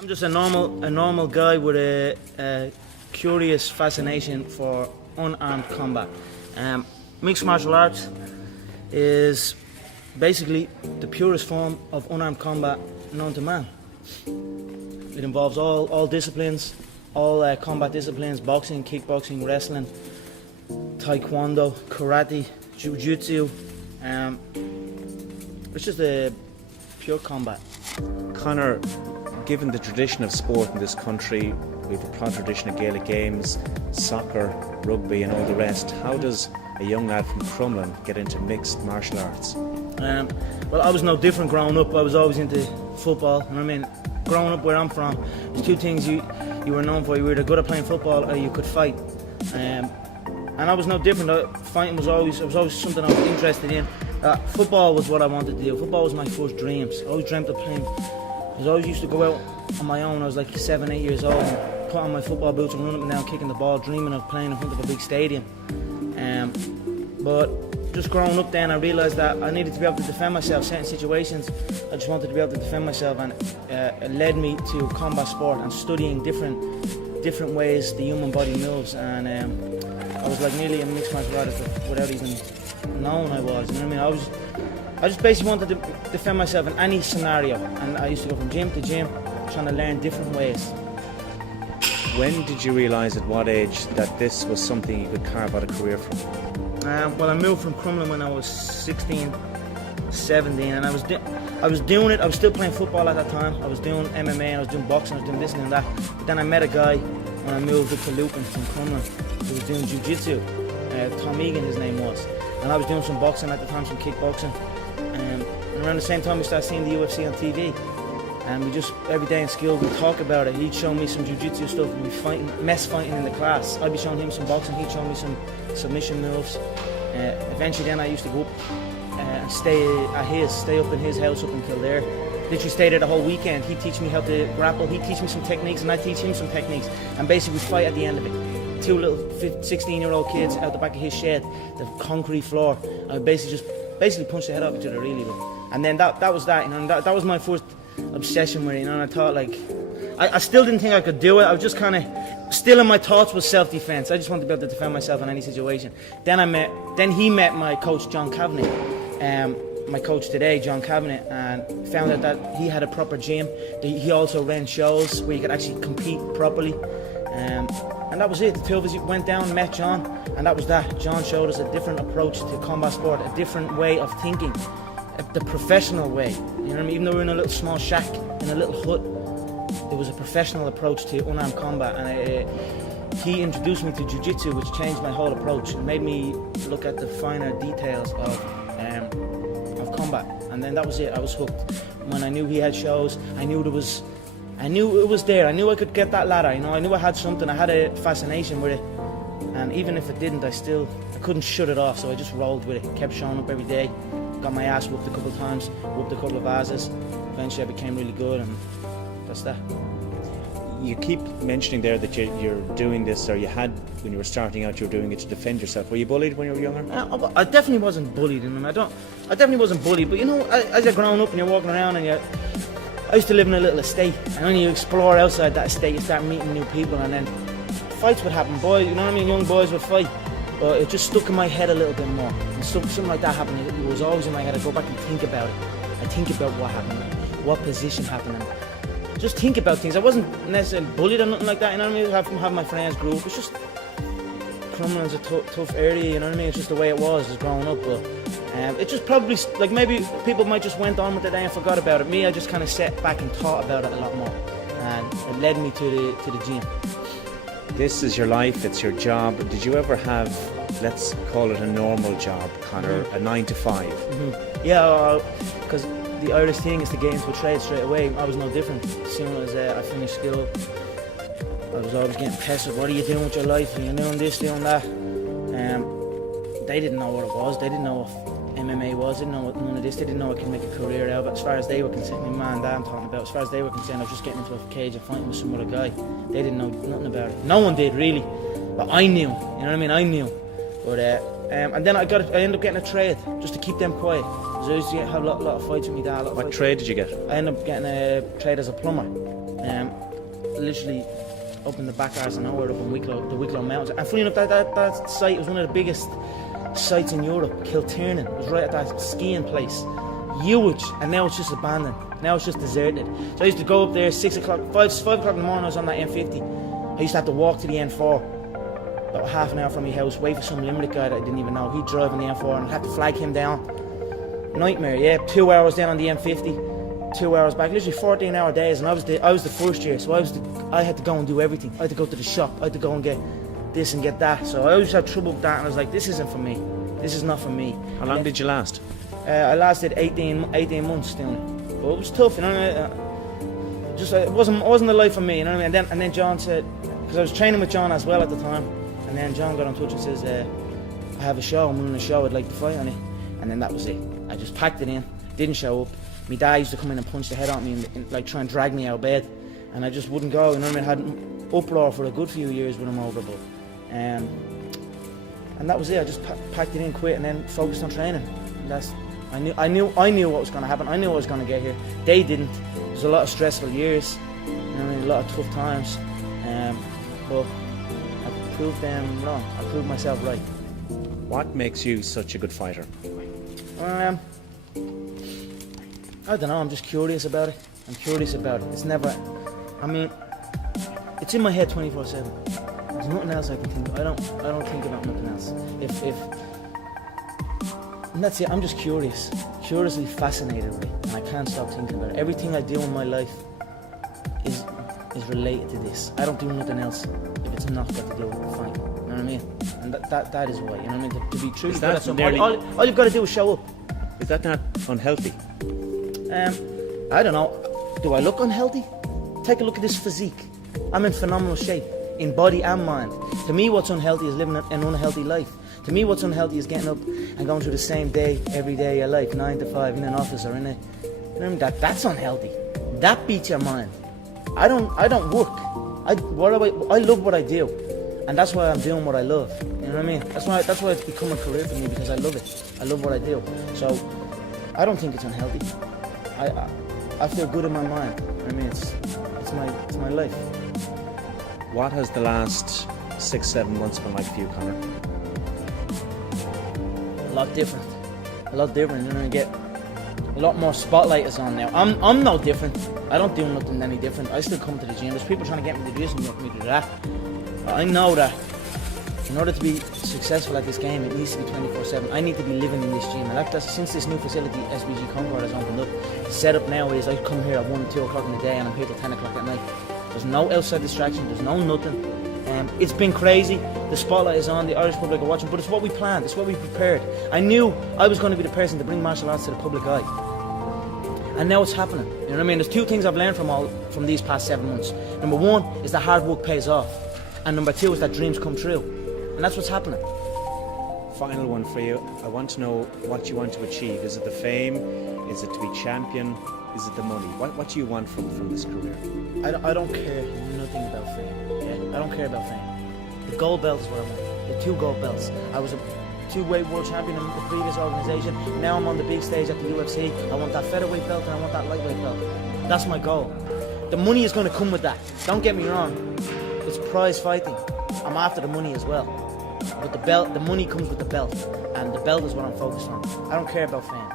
I'm just a normal guy with a curious fascination for unarmed combat. Mixed martial arts is basically the purest form of unarmed combat known to man. It involves all disciplines, all combat disciplines: boxing, kickboxing, wrestling, taekwondo, karate, jiu-jitsu. It's just a pure combat. Conor, given the tradition of sport in this country, we have a proud tradition of Gaelic games, soccer, rugby and all the rest. How does a young lad from Crumlin get into mixed martial arts? Well, I was no different growing up. I was always into football. You know what I mean? Growing up where I'm from, there's two things you were known for. You were either good at playing football or you could fight. And I was no different. Fighting was always something I was interested in. Football was what I wanted to do. Football was my first dreams. I always dreamt of playing. I always used to go out on my own. I was like 7, 8 years old and put on my football boots and run up and down kicking the ball, dreaming of playing in front of a big stadium. But just growing up then, I realised that I needed to be able to defend myself. Certain situations, I just wanted to be able to defend myself, and it led me to combat sport and studying different ways the human body moves. And I was like nearly a mixed martial artist without even knowing I was. You know what I mean? I just basically wanted to defend myself in any scenario, and I used to go from gym to gym, trying to learn different ways. When did you realise, at what age, that this was something you could carve out a career from? Well, I moved from Crumlin when I was 16, 17, and I was doing it. I was still playing football at that time. I was doing MMA, and I was doing boxing, I was doing this and that. But then I met a guy when I moved up to Lucan from Crumlin who was doing jiu-jitsu. Tom Egan, his name was. And I was doing some boxing at the time, some kickboxing. And around the same time we started seeing the UFC on TV. And we just, every day in school, we'd talk about it. He'd show me some jiu-jitsu stuff, we'd be mess fighting in the class. I'd be showing him some boxing, he'd show me some submission moves. Eventually then I used to go up and stay up in his house up in Kildare. Literally stayed there the whole weekend. He'd teach me how to grapple, he'd teach me some techniques, and I'd teach him some techniques. And basically we'd fight at the end of it. Two little 16-year-old kids out the back of his shed, the concrete floor. I would basically punch the head off each other, really. And then that was that, you know, and that was my first obsession with it, you know. And I thought, like, I still didn't think I could do it. I was just kind of still in my thoughts was self-defense. I just wanted to be able to defend myself in any situation. Then he met my coach John Cavanagh, my coach today, John Cavanagh, and found out that he had a proper gym. He also ran shows where you could actually compete properly. And that was it. The two of us went down and met John, and that was that. John showed us a different approach to combat sport, a different way of thinking, the professional way. You know what I mean? Even though we were in a little small shack, in a little hut, there was a professional approach to unarmed combat, and he introduced me to jiu-jitsu, which changed my whole approach and made me look at the finer details of combat. And then that was it. I was hooked. When I knew he had shows, I knew it was there. I knew I could get that ladder. You know, I knew I had something. I had a fascination with it, and even if it didn't, I couldn't shut it off. So I just rolled with it. Kept showing up every day. Got my ass whooped a couple of times. Whooped a couple of asses. Eventually, I became really good, and that's that. You keep mentioning there that you're doing this, or you had when you were starting out, you were doing it to defend yourself. Were you bullied when you were younger? I definitely wasn't bullied. I mean, I definitely wasn't bullied. But you know, as you're growing up and you're walking around and I used to live in a little estate, and when you explore outside that estate, you start meeting new people, and then fights would happen. Boys, you know what I mean? Young boys would fight, but it just stuck in my head a little bit more. And something like that happened. It was always in my head. I go back and think about it. I think about what happened, what position happened, and just think about things. I wasn't necessarily bullied or nothing like that. You know what I mean? Have my friends grew up. It's just Crumlin's a tough area. You know what I mean? It's just the way it was growing up, but. It just probably, like, maybe people might just went on with the day and forgot about it. Me, I just kind of sat back and thought about it a lot more, and it led me to the gym. This is your life, it's your job. Did you ever have, let's call it a normal job, Conor, a 9 to 5? Mm-hmm. Yeah, because the Irish thing is to get into a trade straight away. I was no different. As soon as I finished school, I was always getting pestered. What are you doing with your life? Are you doing this, doing that? They didn't know what it was. They didn't know what MMA was. They didn't know what none of this. They didn't know I could make a career out of it. As far as they were concerned, my man and dad I'm talking about, as far as they were concerned, I was just getting into a cage and fighting with some other guy. They didn't know nothing about it. No one did, really. But I knew. You know what I mean? I knew. But and then I ended up getting a trade just to keep them quiet. So I used to have a lot of fights with my dad. What trade did you get? I ended up getting a trade as a plumber. literally up in the back arse of nowhere, up in Wicklow, the Wicklow Mountains. And funny enough, that site was one of the biggest sites in Europe. Kiltiernan, it was right at that skiing place. Huge, and now it's just abandoned. Now it's just deserted. So I used to go up there 6 o'clock, 5 o'clock in the morning. I was on that M50. I used to have to walk to the N4, about half an hour from my house, wait for some Limerick guy that I didn't even know. He'd drive on the M4 and I had to flag him down. Nightmare, yeah. 2 hours down on the M50, 2 hours back. Literally 14-hour days, and I was the first year, so I had to go and do everything. I had to go to the shop. I had to go and get this and get that. So I always had trouble with that, and I was like, this isn't for me. This is not for me. How long did you last? I lasted 18 months doing it. But it was tough, you know what I mean? Just it wasn't the life for me, you know what I mean? And then John said, because I was training with John as well at the time, and then John got in touch and says, I have a show, I'm running a show, I'd like to fight on it. And then that was it. I just packed it in, didn't show up. My dad used to come in and punch the head on me and like try and drag me out of bed, and I just wouldn't go, you know what I mean? I had an uproar for a good few years with him over, but and that was it. I just packed it in, quit, and then focused on training. And I knew what was going to happen. I knew I was going to get here. They didn't. There was a lot of stressful years, you know what I mean? A lot of tough times, but I proved them wrong. I proved myself right. What makes you such a good fighter? I don't know, I'm just curious about it. It's never, I mean, it's in my head 24/7. There's nothing else I can think of. I don't think about nothing else. And that's it, I'm just curiously fascinated with it, and I can't stop thinking about it. Everything I do in my life is related to this. I don't do nothing else if it's not got to do with fighting. You know what I mean? And that is why, you know what I mean? To be true, all you've got to do is show up. Is that not unhealthy? I don't know. Do I look unhealthy? Take a look at this physique. I'm in phenomenal shape, in body and mind. To me, what's unhealthy is living an unhealthy life. To me, what's unhealthy is getting up and going through the same day every day of your life, 9 to 5, in an office or in a... You know what I mean? That's unhealthy. That beats your mind. I don't work. I love what I do, and that's why I'm doing what I love. You know what I mean? That's why it's become a career for me, because I love it. I love what I do. So I don't think it's unhealthy. I feel good in my mind. I mean, it's my life. What has the last 6-7 months been like for you, Conor? A lot different. You know, you get a lot more spotlight is on now. I'm no different. I don't do nothing any different. I still come to the gym. There's people trying to get me to do this and get me to do that. But I know that in order to be successful at this game, it needs to be 24/7. I need to be living in this gym. And that's since this new facility, SBG Concord, has opened up. The setup now is I come here at 1 and 2 o'clock in the day, and I'm here till 10 o'clock at night. There's no outside distraction. There's no nothing. It's been crazy. The spotlight is on. The Irish public are watching, but it's what we planned. It's what we prepared. I knew I was going to be the person to bring martial arts to the public eye, and now it's happening. You know what I mean? There's two things I've learned from these past 7 months. Number one is that hard work pays off, and number two is that dreams come true, and that's what's happening. Final one for you. I want to know what you want to achieve. Is it the fame? Is it to be champion? Is it the money? What do you want from this career? I don't care nothing about fame. Yeah? I don't care about fame. The gold belt is what I want. The 2 gold belts. I was a 2-weight world champion in the previous organisation. Now I'm on the big stage at the UFC. I want that featherweight belt and I want that lightweight belt. That's my goal. The money is going to come with that. Don't get me wrong. It's prize fighting. I'm after the money as well. But the money comes with the belt, and the belt is what I'm focused on. I don't care about fame.